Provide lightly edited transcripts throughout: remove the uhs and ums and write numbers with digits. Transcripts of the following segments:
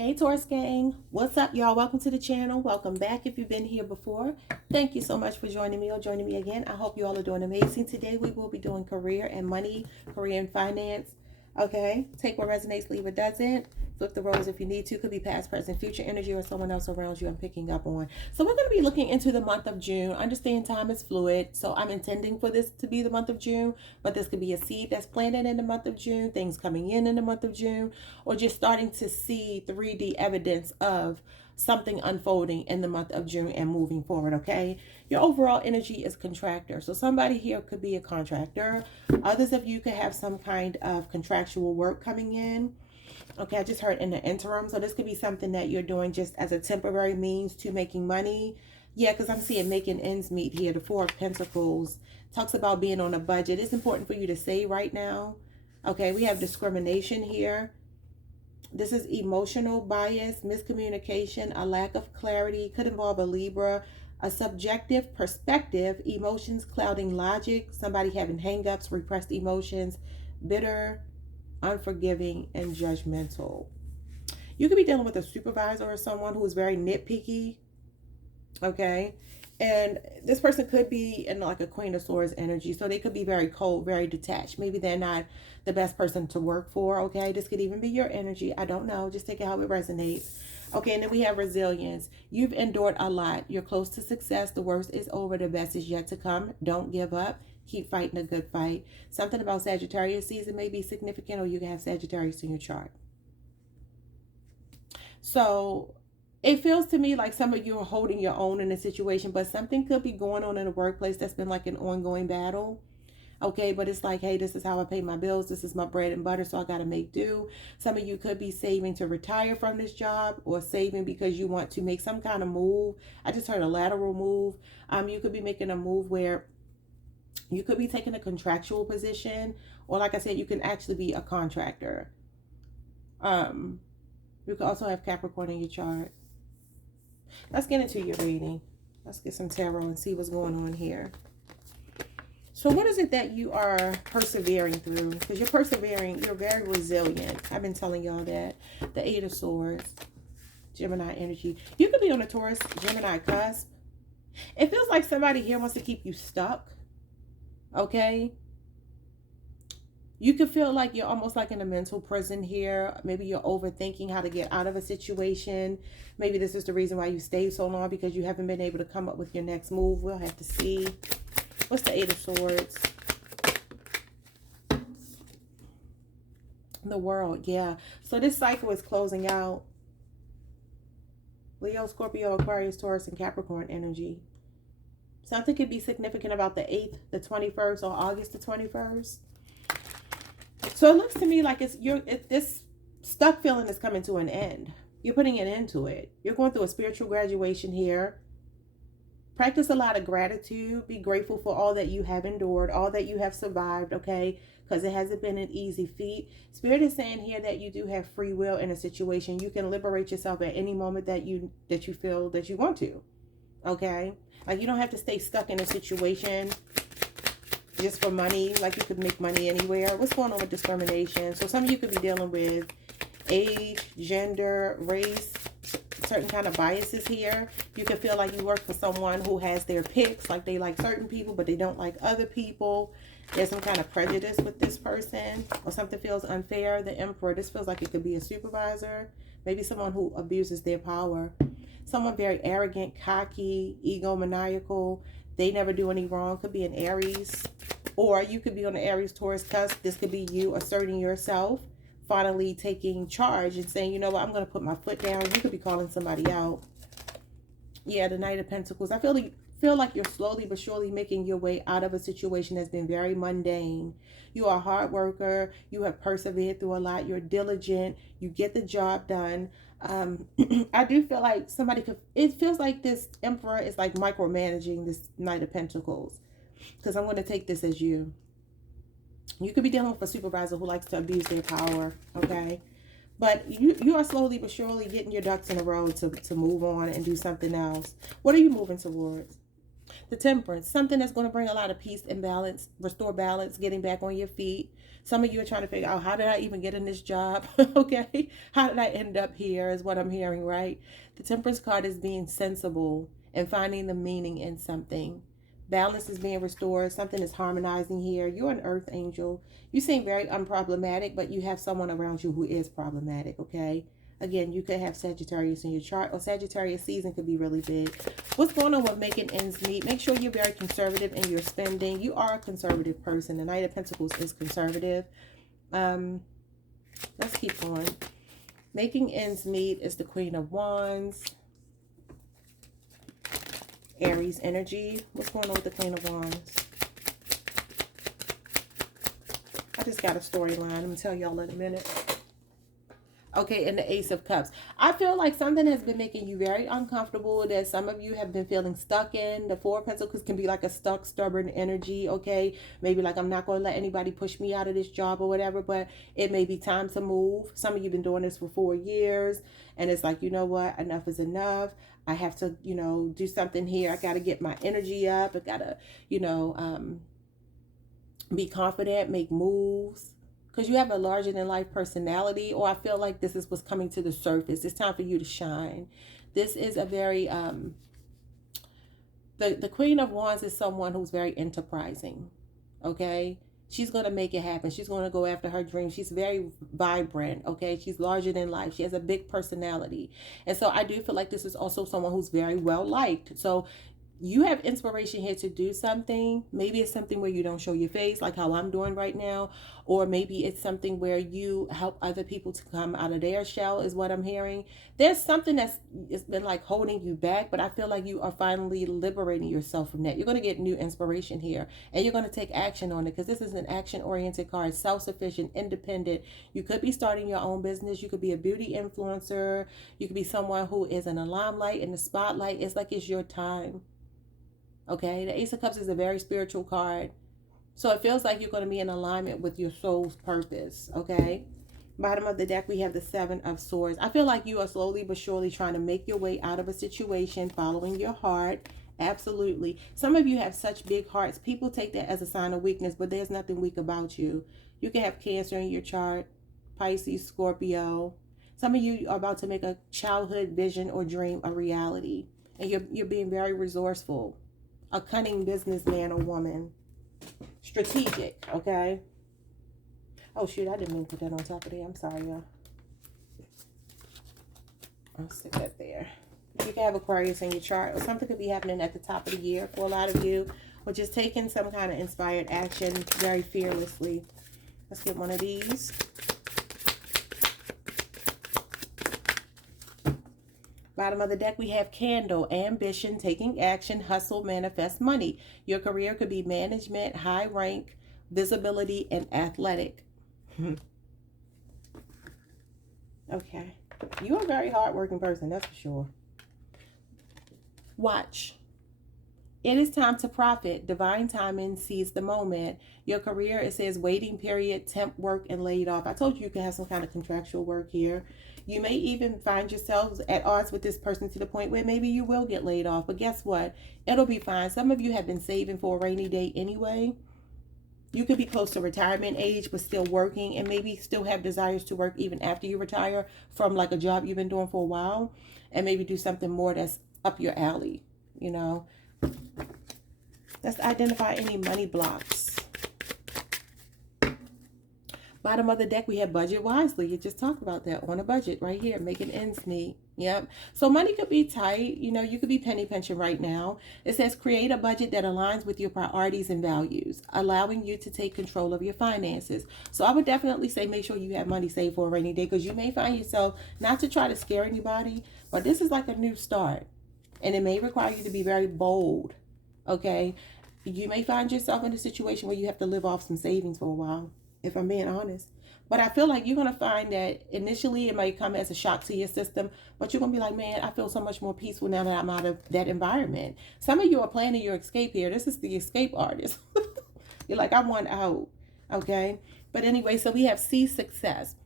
Hey Taurus gang, what's up y'all? Welcome to the channel. Welcome back if you've been here before. Thank you so much for joining me or joining me again. I hope you all are doing amazing. Today we will be doing career and money, career and finance. Okay, take what resonates, leave what doesn't. Flip the roles if you need to. Could be past, present, future energy or someone else around you I'm picking up on. So we're going to be looking into the month of June. Understand time is fluid. So I'm intending for this to be the month of June. But this could be a seed that's planted in the month of June. Things coming in the month of June. Or just starting to see 3D evidence of something unfolding in the month of June and moving forward, okay? Your overall energy is contractor. So somebody here could be a contractor. Others of you could have some kind of contractual work coming in. Okay, I just heard in the interim. So this could be something that you're doing just as a temporary means to making money. Yeah, because I'm seeing making ends meet here. The Four of Pentacles talks about being on a budget. It's important for you to say right now. Okay, we have discrimination here. This is emotional bias, miscommunication, a lack of clarity. Could involve a Libra, a subjective perspective, emotions clouding logic, somebody having hangups, repressed emotions, bitter, unforgiving, and judgmental. You could be dealing with a supervisor or someone who is very nitpicky. Okay. And this person could be in like a Queen of Swords energy. So they could be very cold, very detached. Maybe they're not the best person to work for. Okay. This could even be your energy. I don't know. Just take it how it resonates. Okay. And then we have resilience. You've endured a lot. You're close to success. The worst is over. The best is yet to come. Don't give up. Keep fighting a good fight. Something about Sagittarius season may be significant, or you can have Sagittarius in your chart. So it feels to me like some of you are holding your own in a situation, but something could be going on in the workplace that's been like an ongoing battle. Okay, but it's like, hey, this is how I pay my bills. This is my bread and butter, so I got to make do. Some of you could be saving to retire from this job, or saving because you want to make some kind of move. I just heard a lateral move. You could be making a move where you could be taking a contractual position, or like I said, you can actually be a contractor. You could also have Capricorn in your chart. Let's get into your reading. Let's get some tarot and see what's going on here. So what is it that you are persevering through? Because you're persevering. You're very resilient. I've been telling y'all that. The Eight of Swords. Gemini energy. You could be on a Taurus, Gemini cusp. It feels like somebody here wants to keep you stuck. Okay? You could feel like you're almost like in a mental prison here. Maybe you're overthinking how to get out of a situation. Maybe this is the reason why you stayed so long, because you haven't been able to come up with your next move. We'll have to see. What's the Eight of Swords? The World, yeah. So this cycle is closing out. Leo, Scorpio, Aquarius, Taurus, and Capricorn energy. Something could be significant about the 8th, the 21st, or August the 21st. So it looks to me like this stuck feeling is coming to an end. You're putting an end to it. You're going through a spiritual graduation here. Practice a lot of gratitude. Be grateful for all that you have endured, all that you have survived, okay? Because it hasn't been an easy feat. Spirit is saying here that you do have free will in a situation. You can liberate yourself at any moment that you feel that you want to, okay? Like, you don't have to stay stuck in a situation just for money. Like, you could make money anywhere. What's going on with discrimination? So some of you could be dealing with age, gender, race, certain kind of biases here. You can feel like you work for someone who has their picks, like they like certain people but they don't like other people. There's some kind of prejudice with this person, or something feels unfair. The Emperor, this feels like it could be a supervisor, maybe someone who abuses their power, someone very arrogant, cocky, egomaniacal. They never do any wrong. Could be an Aries, or you could be on the Aries Taurus cusp. This could be you asserting yourself, finally taking charge and saying, you know what, I'm going to put my foot down. You could be calling somebody out. Yeah, the Knight of Pentacles. I feel like you're slowly but surely making your way out of a situation that's been very mundane. You are a hard worker. You have persevered through a lot. You're diligent. You get the job done. I do feel like it feels like this Emperor is like micromanaging this Knight of Pentacles, because I'm going to take this as you. You could be dealing with a supervisor who likes to abuse their power, okay? But you are slowly but surely getting your ducks in a row to move on and do something else. What are you moving towards? The Temperance, something that's going to bring a lot of peace and balance, restore balance, getting back on your feet. Some of you are trying to figure out, how did I even get in this job? Okay. How did I end up here is what I'm hearing, right? The Temperance card is being sensible and finding the meaning in something. Balance is being restored. Something is harmonizing here. You're an earth angel. You seem very unproblematic, but you have someone around you who is problematic, okay? Again, you could have Sagittarius in your chart, or Sagittarius season could be really big. What's going on with making ends meet? Make sure you're very conservative in your spending. You are a conservative person. The Knight of Pentacles is conservative. Let's keep going. Making ends meet is the Queen of Wands. Aries energy. What's going on with the Queen of Wands? I just got a storyline. I'm going to tell y'all in a minute. Okay, and the Ace of Cups. I feel like something has been making you very uncomfortable, that some of you have been feeling stuck in. The Four of Pentacles can be like a stuck, stubborn energy, okay? Maybe like, I'm not going to let anybody push me out of this job or whatever, but it may be time to move. Some of you have been doing this for 4 years, and it's like, you know what? Enough is enough. I have to, you know, do something here. I got to get my energy up. I got to, you know, be confident, make moves. Because you have a larger than life personality, or I feel like this is what's coming to the surface. It's time for you to shine. This is a very, the Queen of Wands is someone who's very enterprising, okay? She's going to make it happen. She's going to go after her dreams. She's very vibrant, okay? She's larger than life. She has a big personality. And so I do feel like this is also someone who's very well liked. So you have inspiration here to do something. Maybe it's something where you don't show your face, like how I'm doing right now. Or maybe it's something where you help other people to come out of their shell, is what I'm hearing. There's something it's been like holding you back, but I feel like you are finally liberating yourself from that. You're going to get new inspiration here, and you're going to take action on it, because this is an action-oriented card, self-sufficient, independent. You could be starting your own business. You could be a beauty influencer. You could be someone who is in the limelight, in the spotlight. It's like it's your time. Okay, the Ace of Cups is a very spiritual card. So it feels like you're going to be in alignment with your soul's purpose, okay? Bottom of the deck, we have the Seven of Swords. I feel like you are slowly but surely trying to make your way out of a situation, following your heart. Absolutely. Some of you have such big hearts. People take that as a sign of weakness, but there's nothing weak about you. You can have Cancer in your chart, Pisces, Scorpio. Some of you are about to make a childhood vision or dream a reality, and you're being very resourceful. A cunning businessman or woman. Strategic, okay? Oh, shoot, I didn't mean to put that on top of there. I'm sorry, y'all. I'll stick that there. You can have Aquarius in your chart, or something could be happening at the top of the year for a lot of you, or just taking some kind of inspired action very fearlessly. Let's get one of these. Bottom of the deck, we have Candle, ambition, taking action, hustle, manifest money. Your career could be management, high rank, visibility, and athletic. Okay. You're a very hardworking person, that's for sure. Watch. It is time to profit. Divine timing, seize the moment. Your career, it says waiting period, temp work, and laid off. I told you you can have some kind of contractual work here. You may even find yourselves at odds with this person to the point where maybe you will get laid off. But guess what? It'll be fine. Some of you have been saving for a rainy day anyway. You could be close to retirement age, but still working, and maybe still have desires to work even after you retire from like a job you've been doing for a while, and maybe do something more that's up your alley, you know. Let's identify any money blocks. Bottom of the deck, we have budget wisely. You just talked about that, on a budget right here, making ends meet. Yep. So money could be tight. You know, you could be penny pinching right now. It says create a budget that aligns with your priorities and values, allowing you to take control of your finances. So I would definitely say make sure you have money saved for a rainy day, because you may find yourself, not to try to scare anybody, but this is like a new start. And it may require you to be very bold. Okay. You may find yourself in a situation where you have to live off some savings for a while, if I'm being honest. But I feel like you're going to find that initially it might come as a shock to your system, but you're going to be like, man, I feel so much more peaceful now that I'm out of that environment. Some of you are planning your escape here. This is the escape artist. You're like, I want out. Okay. But anyway, so we have C, success.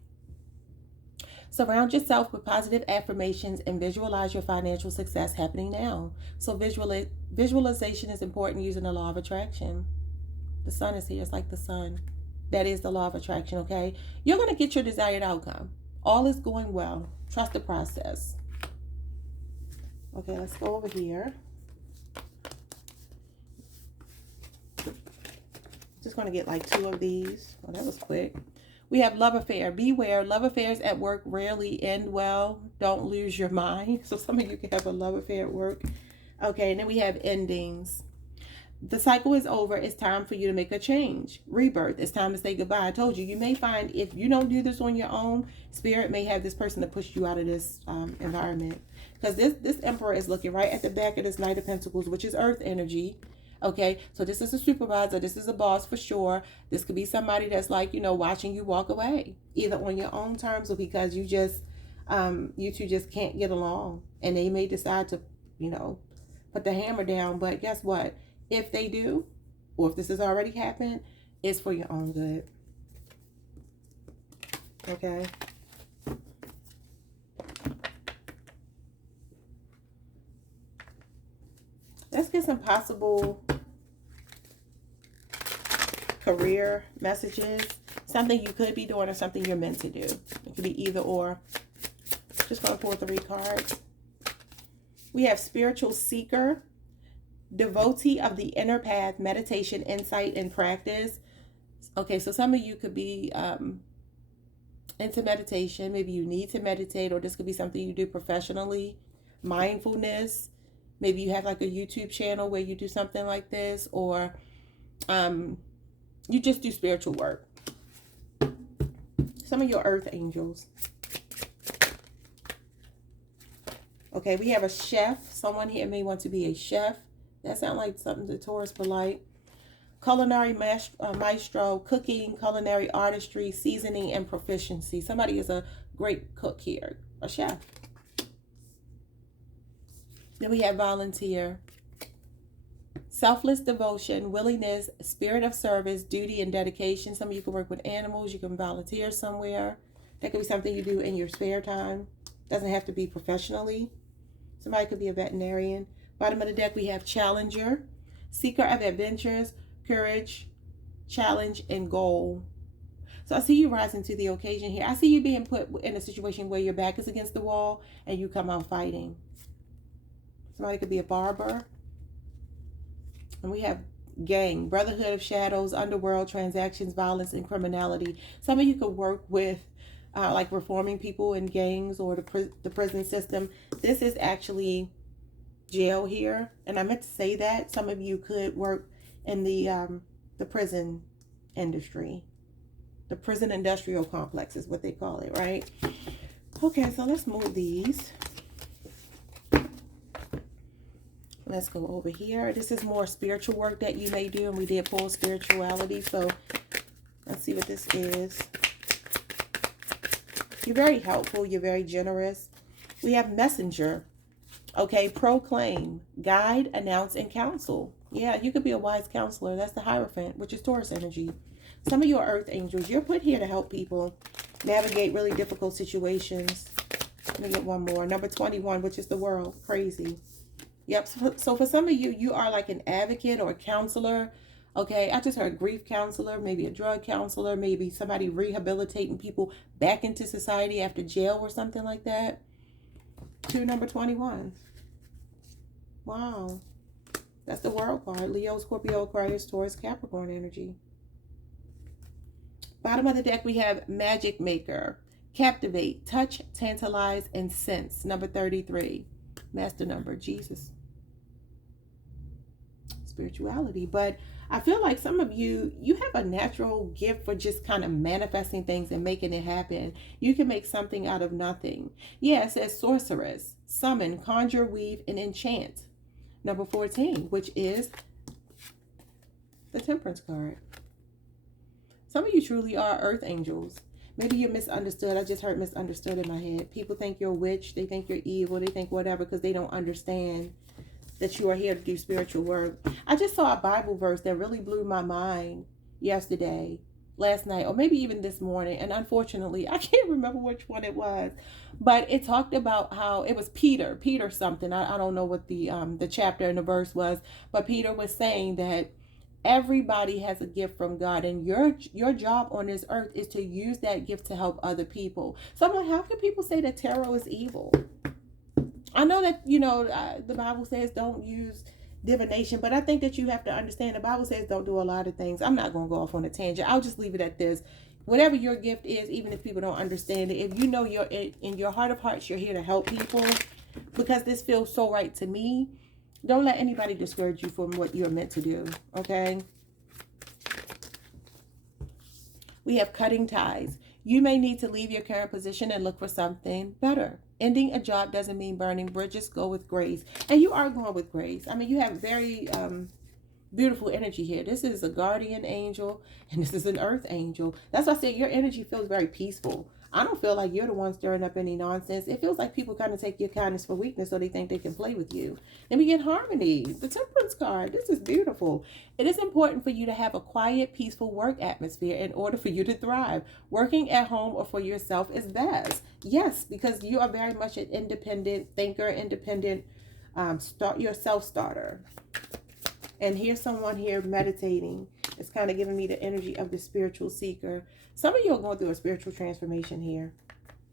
Surround yourself with positive affirmations and visualize your financial success happening now. So visualization is important using the law of attraction. The sun is here. It's like the sun. That is the law of attraction, okay? You're going to get your desired outcome. All is going well. Trust the process. Okay, let's go over here. Just going to get like 2 of these. Oh, that was quick. We have love affair. Beware, love affairs at work rarely end well. Don't lose your mind. So some of you can have a love affair at work. Okay, and then we have endings. The cycle is over. It's time for you to make a change. Rebirth. It's time to say goodbye. I told you, you may find if you don't do this on your own, Spirit may have this person to push you out of this environment. Because this Emperor is looking right at the back of this Knight of Pentacles, which is earth energy. Okay, so this is a supervisor. This is a boss for sure. This could be somebody that's like, watching you walk away, either on your own terms or because you just, you two just can't get along. And they may decide to, put the hammer down. But guess what? If they do, or if this has already happened, it's for your own good. Okay. Let's get some possible career messages. Something you could be doing or something you're meant to do. It could be either or. Just going to pull 3 cards. We have spiritual seeker, devotee of the inner path, meditation, insight, and practice. Okay, so some of you could be into meditation. Maybe you need to meditate, or this could be something you do professionally. Mindfulness. Maybe you have like a YouTube channel where you do something like this, or you just do spiritual work. Some of your earth angels. Okay, we have a chef. Someone here may want to be a chef. That sounds like something the Taurus would like. Culinary maestro, cooking, culinary artistry, seasoning, and proficiency. Somebody is a great cook here, a chef. Then we have volunteer. Selfless devotion, willingness, spirit of service, duty, and dedication. Some of you can work with animals. You can volunteer somewhere. That could be something you do in your spare time. Doesn't have to be professionally. Somebody could be a veterinarian. Bottom of the deck, we have challenger, seeker of adventures, courage, challenge, and goal. So I see you rising to the occasion here. I see you being put in a situation where your back is against the wall and you come out fighting. Somebody could be a barber. And we have gang, brotherhood of shadows, underworld, transactions, violence, and criminality. Some of you could work with like reforming people in gangs or the prison system. This is actually jail here, and I meant to say that some of you could work in the prison industry. The prison industrial complex is what they call it, right? Okay, so let's move these. Let's go over here. This is more spiritual work that you may do, and we did pull spirituality, so let's see what this is. You're very helpful. You're very generous. We have messenger. Okay, proclaim, guide, announce, and counsel. Yeah, you could be a wise counselor. That's the Hierophant, which is Taurus energy. Some of your earth angels, you're put here to help people navigate really difficult situations. Let me get one more. Number 21, which is the world. Crazy. Yep. So for some of you, you are like an advocate or a counselor. Okay, I just heard grief counselor, maybe a drug counselor, maybe somebody rehabilitating people back into society after jail or something like that. To number 21. Wow. That's the world card. Leo, Scorpio, Aquarius, Taurus, Capricorn energy. Bottom of the deck, we have magic maker, captivate, touch, tantalize, and sense. Number 33. Master number, Jesus. Spirituality. But I feel like some of you have a natural gift for just kind of manifesting things and making it happen. You can make something out of nothing. Yeah, it says sorceress, summon, conjure, weave, and enchant. Number 14, which is the Temperance card. Some of you truly are earth angels. Maybe you're misunderstood. I just heard misunderstood in my head. People think you're a witch. They think you're evil. They think whatever because they don't understand that you are here to do spiritual work. I just saw a Bible verse that really blew my mind yesterday. last night, or maybe even this morning, and unfortunately I can't remember which one it was, but it talked about how it was Peter something. I don't know what the chapter and the verse was, but Peter was saying that everybody has a gift from God, and your job on this earth is to use that gift to help other people. So I'm like, how can people say that tarot is evil? I know that, the Bible says don't use divination, but I think that you have to understand the Bible says don't do a lot of things. I'm not going to go off on a tangent. I'll just leave it at this. Whatever your gift is, even if people don't understand it, if you know you're in your heart of hearts, you're here to help people, because this feels so right to me, don't let anybody discourage you from what you're meant to do, okay? We have cutting ties. You may need to leave your current position and look for something better. Ending a job doesn't mean burning bridges. Go with grace. And you are going with grace. I mean, you have very beautiful energy here. This is a guardian angel, and this is an earth angel. That's why I said your energy feels very peaceful. I don't feel like you're the one stirring up any nonsense. It feels like people kind of take your kindness for weakness, so they think they can play with you. Then we get harmony, the temperance card. This is beautiful. It is important for you to have a quiet, peaceful work atmosphere in order for you to thrive. Working at home or for yourself is best. Yes, because you are very much an independent thinker, independent self-starter. And here's someone here meditating. It's kind of giving me the energy of the spiritual seeker. Some of you are going through a spiritual transformation here.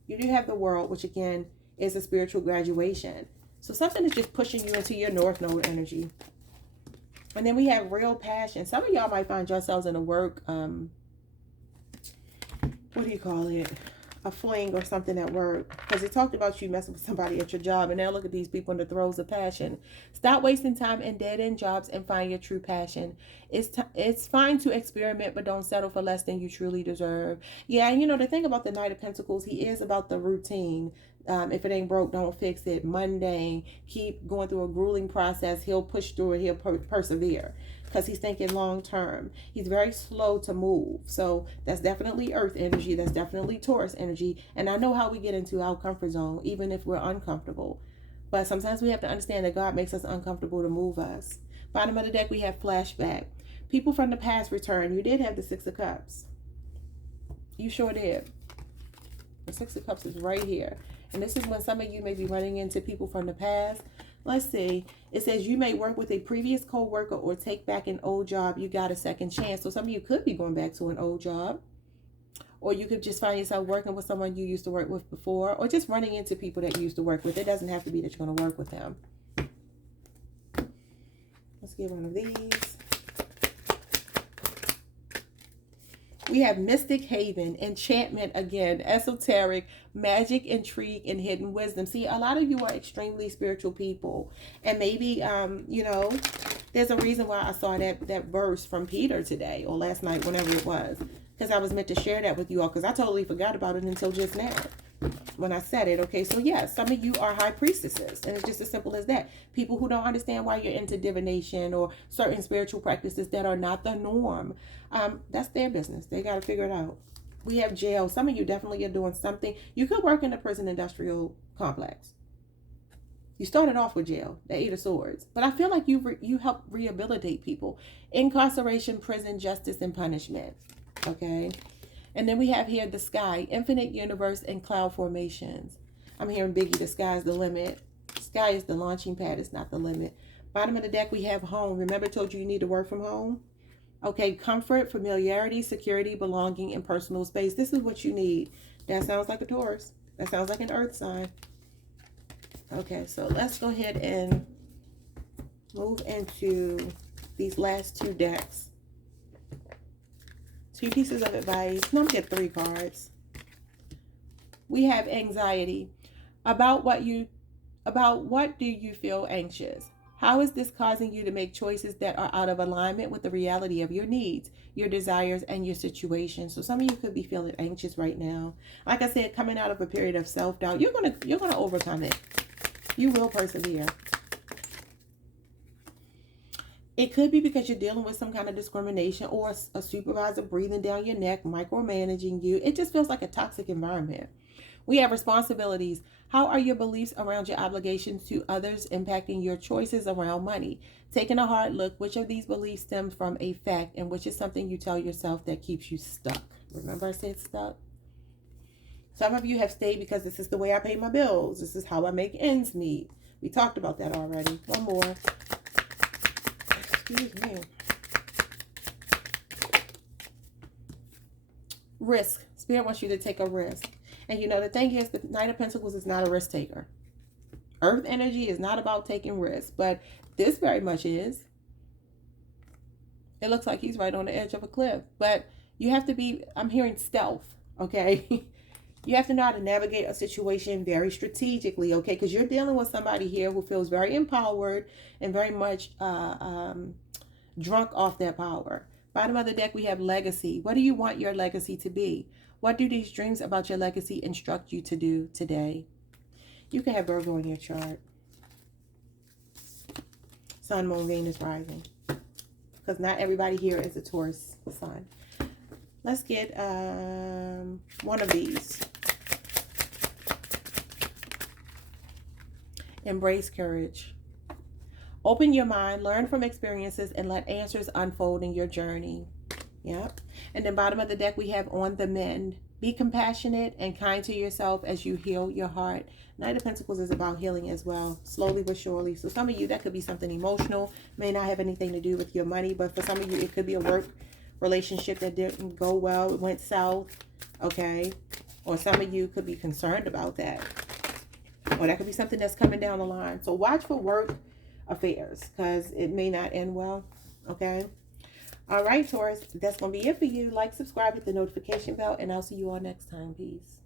You do have the World, which again is a spiritual graduation. So something is just pushing you into your North Node energy. And then we have real passion. Some of y'all might find yourselves in a work, what do you call it? A fling or something at work, because it talked about you messing with somebody at your job, and now look at these people in the throes of passion. Stop wasting time in dead-end jobs and find your true passion. It's fine to experiment, but don't settle for less than you truly deserve. Yeah, and the thing about the Knight of Pentacles, he is about the routine. If it ain't broke, don't fix it. Mundane, keep going through a grueling process. He'll push through it. He'll persevere, because he's thinking long term. He's very slow to move. So that's definitely earth energy. That's definitely Taurus energy. And I know how we get into our comfort zone, even if we're uncomfortable. But sometimes we have to understand that God makes us uncomfortable to move us. Bottom of the deck, we have flashback. People from the past return. You did have the Six of Cups. You sure did. The Six of Cups is right here. And this is when some of you may be running into people from the past. Let's see. It says you may work with a previous co-worker or take back an old job. You got a second chance. So some of you could be going back to an old job. Or you could just find yourself working with someone you used to work with before. Or just running into people that you used to work with. It doesn't have to be that you're going to work with them. Let's get one of these. We have Mystic Haven, Enchantment again, Esoteric, Magic, Intrigue, and Hidden Wisdom. See, a lot of you are extremely spiritual people. And maybe, there's a reason why I saw that verse from Peter today or last night, whenever it was. Because I was meant to share that with you all, because I totally forgot about it until just now when I said it. Okay, so yeah, some of you are high priestesses, and it's just as simple as that. People who don't understand why you're into divination or certain spiritual practices that are not the norm. That's their business. They got to figure it out. We have jail. Some of you definitely are doing something. You could work in the prison industrial complex. You started off with jail, the Eight of Swords. But I feel like you help rehabilitate people. Incarceration, prison, justice, and punishment. Okay. And then we have here the sky, infinite universe, and cloud formations. I'm hearing Biggie, the sky's the limit. Sky is the launching pad. It's not the limit. Bottom of the deck, we have home. Remember I told you need to work from home? Okay, comfort, familiarity, security, belonging, and personal space. This is what you need. That sounds like a Taurus. That sounds like an earth sign. Okay, so let's go ahead and move into these last two decks. Two pieces of advice. No, I'm going to get 3 cards. We have anxiety. About what do you feel anxious? How is this causing you to make choices that are out of alignment with the reality of your needs, your desires, and your situation? So some of you could be feeling anxious right now. Like I said, coming out of a period of self-doubt, you're gonna overcome it. You will persevere. It could be because you're dealing with some kind of discrimination or a supervisor breathing down your neck, micromanaging you. It just feels like a toxic environment. We have responsibilities. How are your beliefs around your obligations to others impacting your choices around money? Taking a hard look, which of these beliefs stems from a fact and which is something you tell yourself that keeps you stuck? Remember I said stuck? Some of you have stayed because this is the way I pay my bills. This is how I make ends meet. We talked about that already. One more. Excuse me. Risk. Spirit wants you to take a risk. And you know, the thing is, the Knight of Pentacles is not a risk taker. Earth energy is not about taking risks, but this very much is. It looks like he's right on the edge of a cliff. But you have to be, I'm hearing stealth, okay? You have to know how to navigate a situation very strategically, okay? Because you're dealing with somebody here who feels very empowered and very much drunk off their power. Bottom of the deck, we have legacy. What do you want your legacy to be? What do these dreams about your legacy instruct you to do today? You can have Virgo in your chart. Sun, Moon, Venus, rising. Because not everybody here is a Taurus sun. Let's get one of these. Embrace courage. Open your mind, learn from experiences, and let answers unfold in your journey. Yep. And then bottom of the deck, we have on the mend. Be compassionate and kind to yourself as you heal your heart. Knight of Pentacles is about healing as well, slowly but surely. So some of you, that could be something emotional. May not have anything to do with your money, but for some of you, it could be a work relationship that didn't go well. It went south, okay? Or some of you could be concerned about that. Or that could be something that's coming down the line. So watch for work affairs because it may not end well, okay? All right, Taurus, that's going to be it for you. Like, subscribe, hit the notification bell, and I'll see you all next time. Peace.